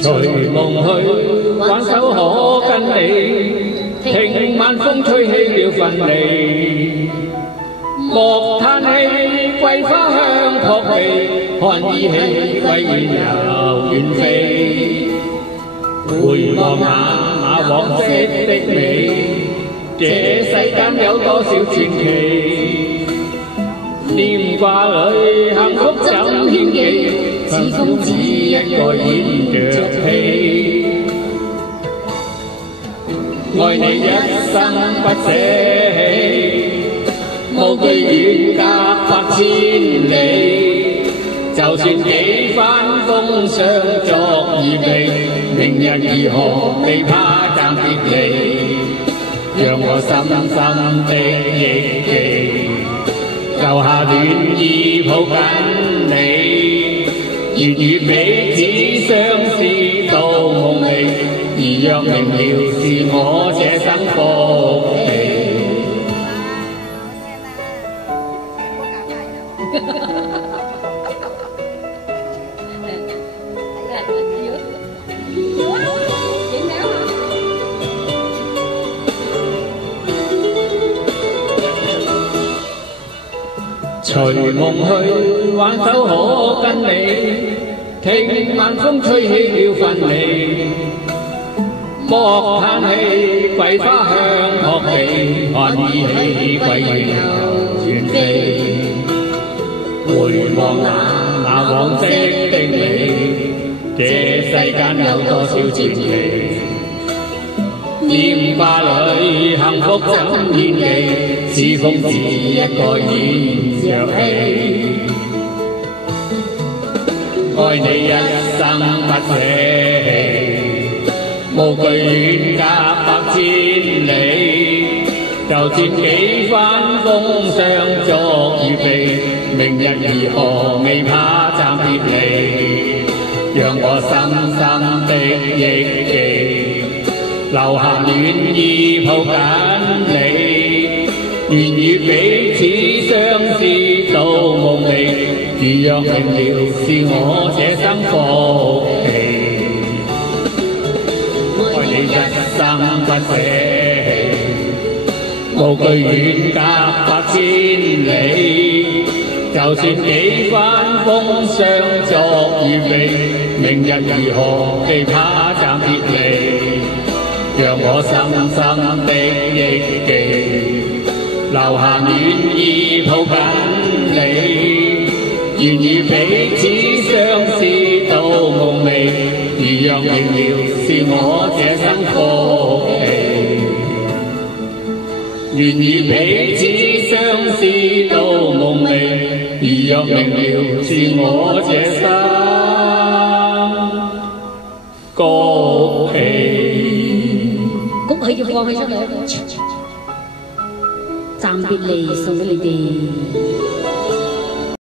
隨夢去，挽手可跟你，聽晚風吹起了分離。莫嘆氣，桂花香撲鼻，看依稀歸雁又遠飛。回望那往昔的美，這世間有多少傳奇？念掛裏幸福怎牽記？似風只一個演着戲。愛你一生不捨棄，無懼遠隔百千里。就算幾番風霜作異地，明日如何未怕暫別離。讓我深深的憶記，留下暖意抱緊你，願與彼此相思到夢寐。而若明了是我這生福氣。隨夢去，挽手可跟你，聽晚風吹起了分離。莫嘆氣，桂花香撲鼻，看依稀歸雁又遠飛。回望那往昔的美，這世間有多少傳奇？念掛裏幸福怎牽記？似風只一個演着戲。愛你一生不捨棄，無懼遠隔百千里。就算幾番風霜作異地，明日如何未怕暫別離。讓我深深的憶記，留下暖意抱緊你，願與彼此相思到夢寐。如若明了是我這生福氣，愛你一生不捨棄，無懼遠隔百千里。就算幾番風霜作異地，明日如何未怕暫別離。讓我深深的憶記，留下暖意抱緊你，願與彼此相思到夢寐。如若明了是我這生福氣，願與彼此相思到夢寐。如若明了是我這生福氣。谷起要放起出嚟，暫別離送俾你哋。